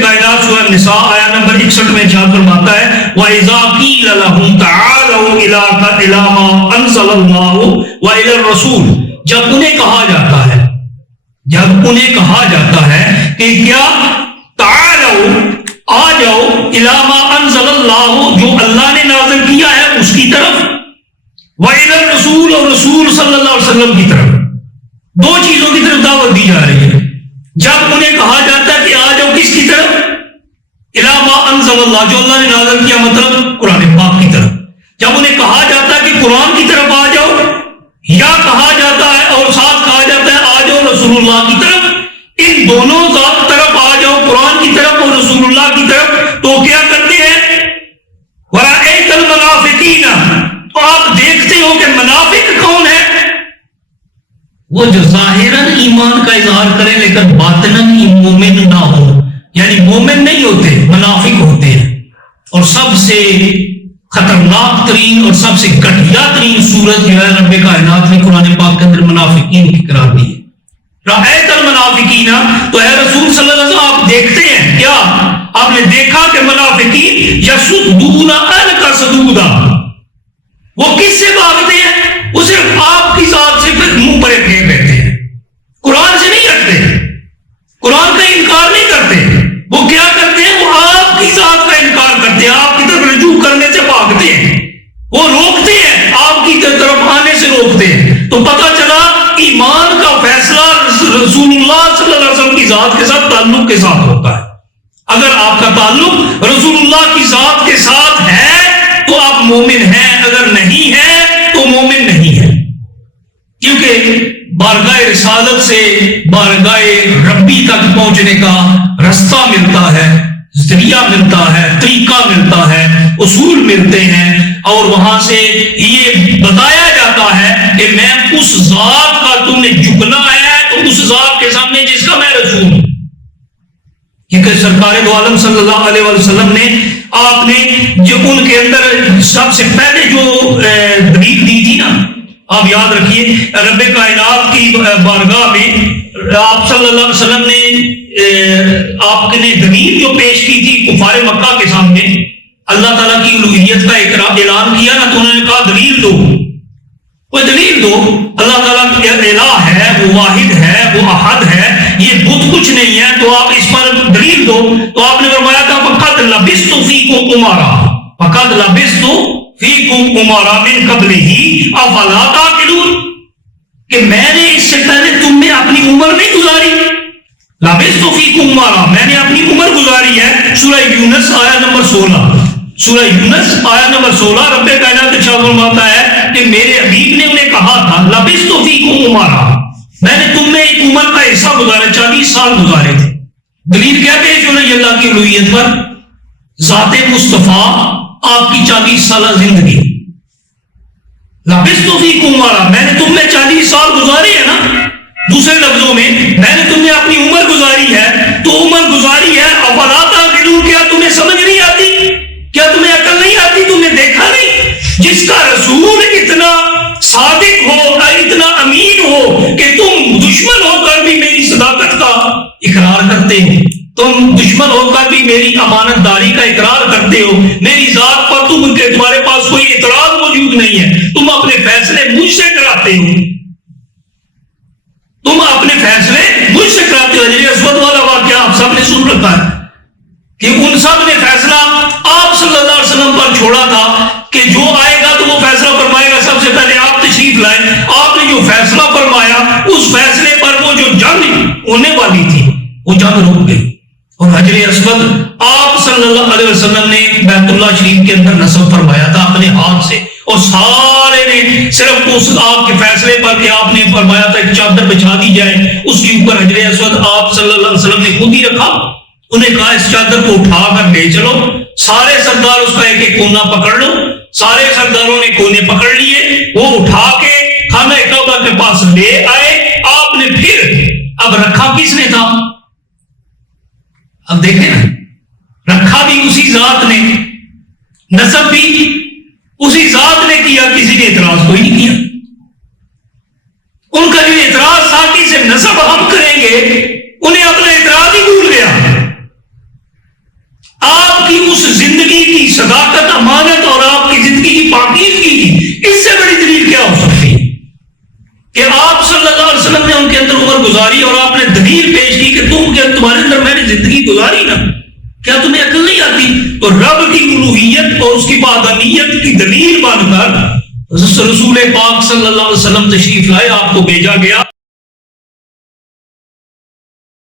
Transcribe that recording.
کائنات سورہ نساء آیا نمبر 61 میں ارشاد فرماتا ہے وَإِذَا قِيلَ لَهُمْ تَعَالَوْا إِلَىٰ مَا أَنزَلَ اللَّهُ وَإِلَى الرَّسُولِ، جب انہیں کہا جاتا ہے کہ کیا تعالوا آ جاؤ إِلَىٰ مَا أَنزَلَ اللَّهُ، جو اللہ نے نازل کیا ہے اس کی طرف، وَإِلَى الرَّسُولِ، اور رسول صلی اللہ علیہ وسلم کی طرف، دو چیزوں کی طرف دعوت دی جا رہی ہے۔ جب انہیں کہا جاتا ہے کہ آ جاؤ کس کی طرف؟ الی ما انزل اللہ، جو اللہ نے نازل کیا، مطلب قرآن پاک کی طرف۔ جب انہیں کہا جاتا ہے کہ قرآن کی طرف آ جاؤ، یا کہا جاتا ہے اور ساتھ کہا جاتا ہے آ جاؤ رسول اللہ کی طرف، ان دونوں ذات طرف آ جاؤ، قرآن کی طرف اور رسول اللہ کی طرف، تو کیا کرتے ہیں؟ وَرَأَيْتَ الْمُنَافِقِينَ، تو آپ دیکھتے ہو کہ منافق کون ہے؟ وہ جو ظاہراً ایمان کا اظہار کرے لیکن باطناً مومن نہ ہو، یعنی مومن نہیں ہوتے، منافق ہوتے ہیں۔ اور سب سے خطرناک ترین اور سب سے گھٹیا ترین صورت جو ہے رب کائنات نے قرآن پاک کے اندر منافقین کی قرار دی ہے۔ رأیت المنافقین، تو اے رسول صلی اللہ علیہ وسلم آپ دیکھتے ہیں کیا؟ آپ نے دیکھا کہ منافقین یصدون عنک صدودا، وہ کس سے بھاگتے ہیں؟ وہ صرف آپ کی ذات سے منہ پر پھیر رہتے ہیں، قرآن سے نہیں ہٹتے، قرآن کا انکار نہیں کرتے۔ وہ کیا کرتے ہیں؟ وہ آپ کی ذات کا انکار کرتے ہیں، آپ کی طرف رجوع کرنے سے بھاگتے ہیں، وہ روکتے ہیں، آپ کی طرف آنے سے روکتے ہیں۔ تو پتہ چلا ایمان کا فیصلہ رسول اللہ صلی اللہ علیہ وسلم کی ذات کے ساتھ تعلق کے ساتھ ہوتا ہے۔ اگر آپ کا تعلق رسول اللہ کی ذات کے ساتھ ہے تو آپ مومن ہیں، اگر نہیں ہے تو مومن نہیں ہے، کیونکہ بارگاہ رسالت سے بارگاہ ربی تک پہنچنے کا رستہ ملتا ہے، ذریعہ ملتا ہے، طریقہ ملتا ہے، اصول ملتے ہیں، اور وہاں سے یہ بتایا جاتا ہے کہ میں اس ذات کا تم نے جھکنا ہے تو اس ذات کے سامنے جس کا میں رسول ہوں۔ کیونکہ سرکار دو عالم صلی اللہ علیہ وسلم نے آپ نے جو ان کے اندر سب سے پہلے جو دلیل دی تھی نا، آپ یاد رکھیے رب کائنات کی بارگاہ میں آپ صلی اللہ علیہ وسلم نے آپ نے دلیل جو پیش کی تھی کفار مکہ کے سامنے، اللہ تعالیٰ کی الوہیت کا اعلان کیا نا، تو انہوں نے کہا دلیل دو، کوئی دلیل دو، اللہ تعالیٰ کا الہ ہے، وہ واحد ہے، وہ احد ہے، یہ بت کچھ نہیں ہے، تو آپ اس پر دلیل دو۔ تو آپ نے فرمایا تھا فَقَدْ لَبِثْتُ فِيكُمْ عُمَرًا، فَقَدْ لَبِثْتُ فِيكُمْ عُمَرًا مِنْ قَبْلِهِ أَفَلَا تَعْقِلُونَ، کہ میں نے اس سے پہلے تم نے اپنی عمر نہیں گزاری، لَبِثْتُ فِيكُمْ عُمَرًا، میں نے اپنی عمر گزاری ہے۔ سورہ یونس آیا نمبر 16، سورہ یونس آیا نمبر 16 رب کائنات ارشاد فرماتا ہے کہ میرے حبیب نے انہیں کہا تھا لَبِثْتُ فِيكُمْ عُمَرًا، میں نے تم میں ایک عمر کا حصہ گزارا، 40 سال گزارے تھے۔ دلیل کیا پیش ہو رہی ہے اللہ کی الوہیت پر؟ ذات مصطفیٰ آپ کی 40 سالہ زندگی، لَبِثْتُ فِيكُمْ عُمَرًا، میں نے تم میں 40 سال گزارے ہیں نا، دوسرے لفظوں میں میں نے تم نے اپنی عمر گزاری ہے، تو عمر گزاری ہے، أَفَلَا تَعْقِلُونَ، کیا تمہیں سمجھ نہیں آتی؟ کیا تمہیں عقل نہیں آتی؟ تم نے دیکھا نہیں جس کا رسول اتنا صادق ہو، اتنا امین ہو کہ تم دشمن ہو کر بھی میری صداقت کا اقرار کرتے ہو، تم دشمن ہو کر بھی میری امانت داری کا اقرار کرتے ہو، میری ذات پر تمہارے پاس کوئی اعتراض موجود نہیں ہے، تم اپنے فیصلے مجھ سے کراتے ہو، تم اپنے فیصلے مجھ سے کراتے ہو۔ حجر اسود والا واقعہ آپ سب نے سن رکھا ہے کہ ان سب نے فیصلہ آپ صلی اللہ علیہ وسلم پر چھوڑا تھا کہ جو آئے گا تو وہ فیصلہ فرمائے گا، سب سے پہلے آپ تشریف لائے، آپ نے جو فیصلہ فرمایا اس فیصلے پر وہ جو جنگ ہونے والی تھی وہ جنگ رک گئی، اور حجر اسود آپ صلی اللہ علیہ وسلم نے بیت اللہ شریف کے اندر نصب فرمایا تھا اپنے ہاتھ سے، اور سارے نے صرف اس آپ کے فیصلے پر کہ آپ نے فرمایا تھا ایک چادر بچھا دی جائے، اس کے اوپر حجر اسود آپ صلی اللہ علیہ وسلم نے خود ہی رکھا، انہیں کہا اس چادر کو اٹھا کر لے چلو، سارے سردار اس کا ایک ایک کونا پکڑ لو، سارے سرداروں نے کونے پکڑ لیے، وہ اٹھا کے خانہ کعبہ کے پاس لے آئے، آپ نے پھر اب رکھا کس نے تھا؟ اب دیکھیں نا، رکھا بھی اسی ذات نے، نصب بھی اسی ذات نے کیا، کسی نے اعتراض کوئی نہیں کیا۔ ان کا جو اعتراض تھا کہ اسے نصب ہم کریں گے، انہیں اپنا اعتراض ہی بھول گیا، اس سے بڑی دلیل کیا ہو سکتی ہے کہ آپ صلی اللہ علیہ وسلم نے ان کے اندر عمر گزاری اور آپ نے دلیل پیش کی کہ تمہارے اندر میں نے زندگی گزاری نا، کیا تمہیں عقل نہیں آتی؟ تو رب کی الوہیت اور اس کی وحدانیت کی دلیل بن کر رسول پاک صلی اللہ علیہ وسلم تشریف لائے، آپ کو بھیجا گیا۔